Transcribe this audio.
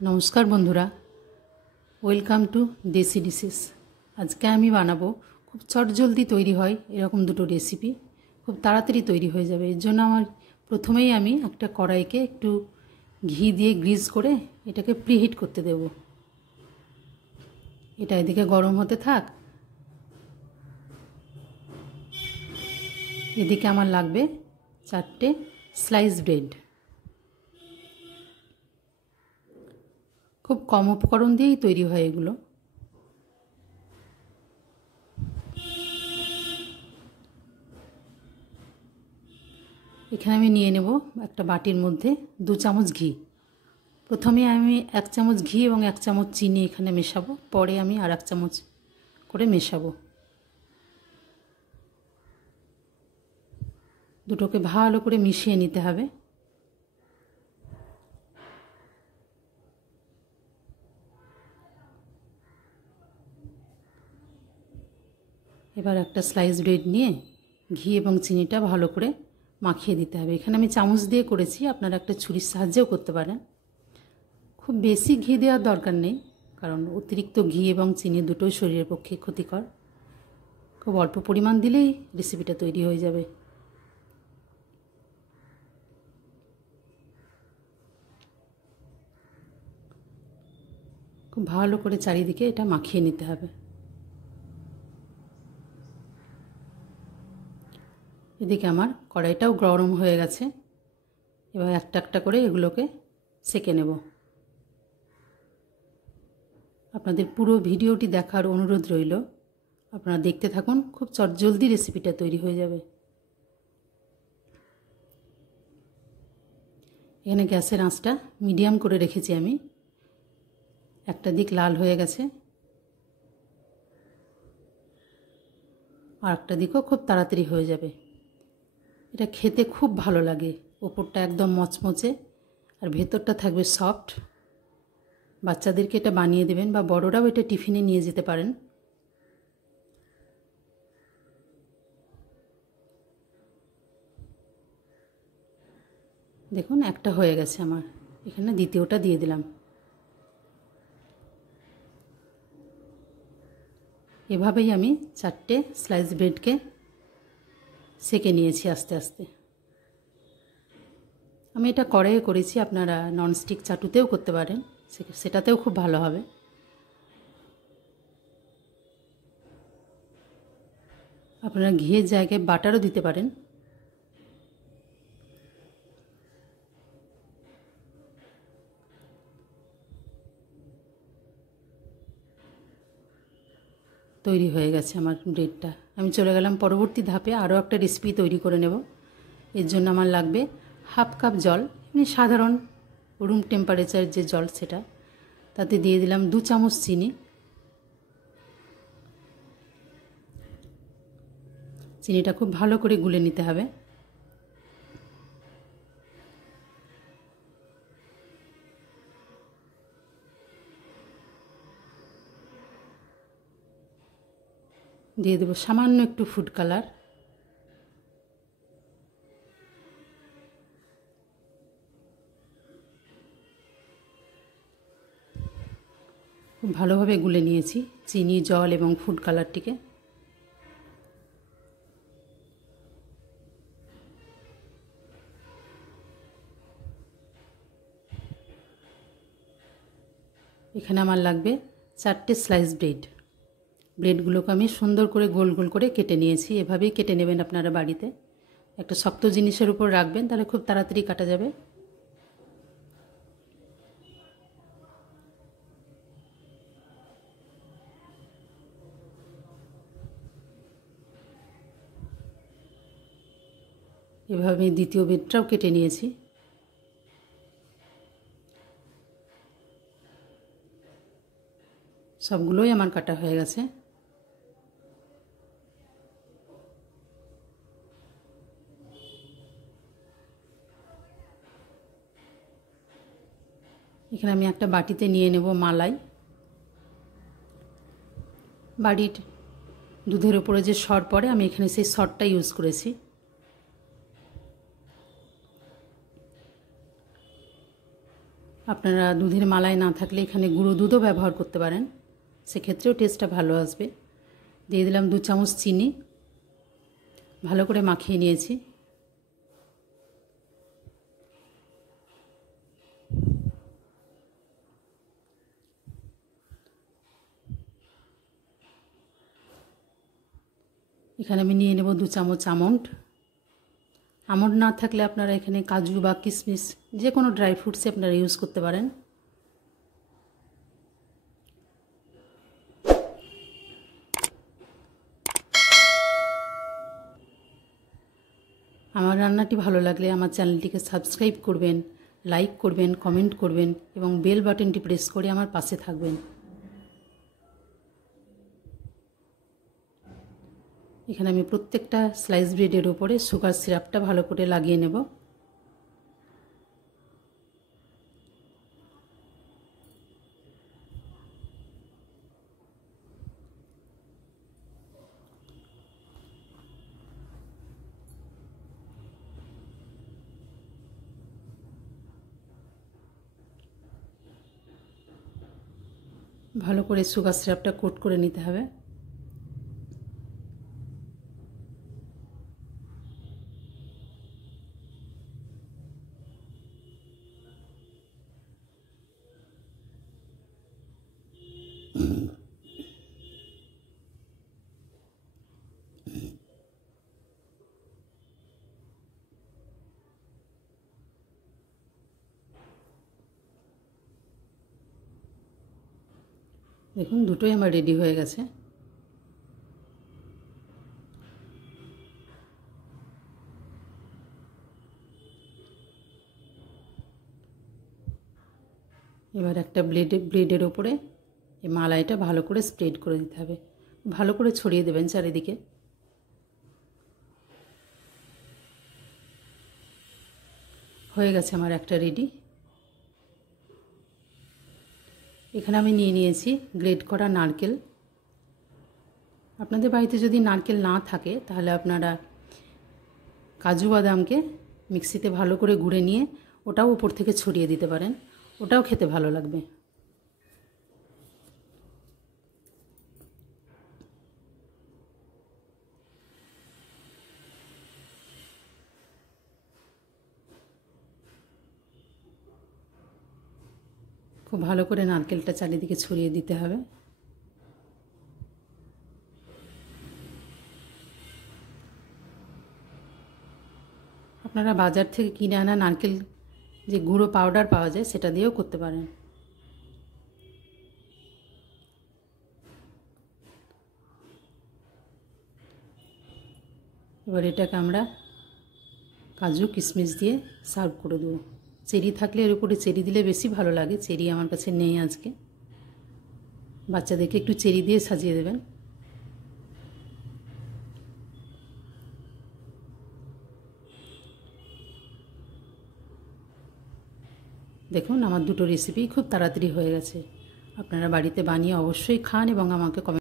নমস্কার বন্ধুরা, welcome to দেশি ডিশেস। আজকে আমি বানাবো খুব চটজলদি তৈরি হয় এরকম দুটো রেসিপি, খুব তাড়াতাড়ি তৈরি হয়ে যাবে। এর জন্য প্রথমেই আমি একটা কড়াইকে একটু ঘি দিয়ে গ্রিজ করে এটাকে প্রিহিট করতে দেব। এটা এদিকে গরম হতে থাক। এদিকে আমার লাগবে 4টে স্লাইস ব্রেড। খুব কম উপকরণ দিয়েই তৈরি হয় এগুলো। এখানে আমি নিয়ে নেব একটা বাটির মধ্যে 2 চামচ ঘি। প্রথমে আমি 1 চামচ ঘি এবং 1 চামচ চিনি এখানে মেশাবো, পরে আমি আর 1 চামচ করে মেশাবো। দুটোকে ভালো করে মিশিয়ে নিতে হবে। এবার একটা স্লাইস ব্রেড নিয়ে ঘি এবং চিনিটা ভালো করে মাখিয়ে দিতে হবে। এখানে আমি চামচ দিয়ে করেছি, আপনারা একটা ছুরির সাহায্যেও করতে পারেন। খুব বেশি ঘি দেওয়ার দরকার নেই, কারণ অতিরিক্ত ঘি এবং চিনি দুটোই শরীরের পক্ষে ক্ষতিকর। খুব অল্প পরিমাণ দিলেই রেসিপিটা তৈরি হয়ে যাবে। খুব ভালো করে চারিদিকে এটা মাখিয়ে নিতে হবে। এদিকে আমার কড়াইটাও গরম হয়ে গেছে। এবার একটা একটা করে এগুলোকে সেঁকে নেব। আপনাদের পুরো ভিডিওটি দেখার অনুরোধ রইল। আপনারা দেখতে থাকুন, খুব চটজলদি রেসিপিটা তৈরি হয়ে যাবে। এখানে গ্যাসের আঁচটা মিডিয়াম করে রেখেছি আমি। একটা দিক লাল হয়ে গেছে, আর একটা দিকও খুব তাড়াতাড়ি হয়ে যাবে। এটা খেতে খুব ভালো লাগে। ওপরটা একদম মচমচে আর ভেতরটা থাকবে সফট। বাচ্চাদেরকে এটা বানিয়ে দেবেন, বা বড়রাও এটা টিফিনে নিয়ে যেতে পারেন। দেখুন একটা হয়ে গেছে আমার, এখানে দ্বিতীয়টা দিয়ে দিলাম। এভাবেই আমি 4টে স্লাইস ব্রেডকে সেঁকে নিয়েছি আস্তে আস্তে। আমি এটা কড়াইয়ে করেছি, আপনারা ননস্টিক চাটুতেও করতে পারেন, সেটাতেও খুব ভালো হবে। আপনারা ঘিয়ের জায়গায় বাটারও দিতে পারেন। তৈরি হয়ে গেছে আমার ব্রেডটা। আমি চলে গেলাম পরবর্তী ধাপে, আরও একটা রেসিপি তৈরি করে নেব। এর জন্য আমার লাগবে 1/2 কাপ জল, এমনি সাধারণ রুম টেম্পারেচার যে জল সেটা। তাতে দিয়ে দিলাম 2 চামচ চিনি। চিনিটা খুব ভালো করে গুলে নিতে হবে। দিয়ে দেবো সামান্য একটু ফুড কালার। খুব ভালোভাবে গুলে নিয়েছি চিনি, জল এবং ফুড কালারটিকে। এখানে আমার লাগবে 4টে স্লাইস ব্রেড। ব্রেডগুলোকে আমি সুন্দর করে গোল গোল করে কেটে নিয়েছি। এভাবেই কেটে নেবেন আপনারা বাড়িতে। একটা শক্ত জিনিসের উপর রাখবেন, তাহলে খুব তাড়াতাড়ি কাটা যাবে। এভাবে দ্বিতীয় ব্রেডটাও কেটে নিয়েছি। সবগুলোই আমার কাটা হয়ে গেছে। এখানে আমি একটা বাটিতে নিয়ে নেব মালাই। বাড়ির দুধের উপরে যে সর পড়ে, আমি এখানে সেই সরটা ইউজ করেছি। আপনারা দুধের মালাই না থাকলে এখানে গুঁড়ো দুধও ব্যবহার করতে পারেন, সেক্ষেত্রেও টেস্টটা ভালো আসবে। দিয়ে দিলাম 2 চামচ চিনি, ভালো করে মাখিয়ে নিয়েছি। এখানে আমি নিয়ে নেব 2 চামচ আমন্ড। আমন্ড না থাকলে আপনারা এখানে কাজু বা কিশমিশ যে কোনো ড্রাই ফ্রুটসই আপনারা ইউজ করতে পারেন। আমার রান্নাটি ভালো লাগলে আমার চ্যানেলটিকে সাবস্ক্রাইব করবেন, লাইক করবেন, কমেন্ট করবেন এবং বেল বাটনটি প্রেস করে আমার পাশে থাকবেন। এখানে আমি প্রত্যেকটা স্লাইস ব্রেডের উপরে সুগার সিরাপটা ভালো করে লাগিয়ে নেব। ভালো করে সুগার সিরাপটা কোট করে নিতে হবে। দেখুন দুটোই আমার রেডি হয়ে গেছে। এবার একটা ব্লেডের ওপরে এই মালাইটা ভালো করে স্প্রেড করে দিতে হবে, ভালো করে ছড়িয়ে দেবেন চারিদিকে। হয়ে গেছে আমার একটা রেডি। এখানে আমি নিয়ে নিয়েছি গ্রেট করা নারকেল। আপনাদের বাড়িতে যদি নারকেল না থাকে তাহলে আপনারা কাজু বাদামকে মিক্সিতে ভালো করে গুঁড়ে নিয়ে ওটাও উপর থেকে ছড়িয়ে দিতে পারেন, ওটাও খেতে ভালো লাগবে। খুব ভালো করে নারকেলটা চারিদিকে ছড়িয়ে দিতে হবে। আপনারা বাজার থেকে কিনে আনা নারকেল যে গুঁড়ো পাউডার পাওয়া যায় সেটা দিয়েও করতে পারেন। এবার এটাকে আমরা কাজু কিশমিশ দিয়ে সার্ভ করে দেবো। চেরি থাকলে এর উপরে চেরি দিলে বেশি ভালো লাগে, চেরি আমার কাছে নেই আজকে। বাচ্চাদেরকে একটু চেরি দিয়ে সাজিয়ে দেবেন। দেখুন আমার দুটো রেসিপি খুব তাড়াতাড়ি হয়ে গেছে। আপনারা বাড়িতে বানিয়ে অবশ্যই খান এবং আমাকে কমেন্ট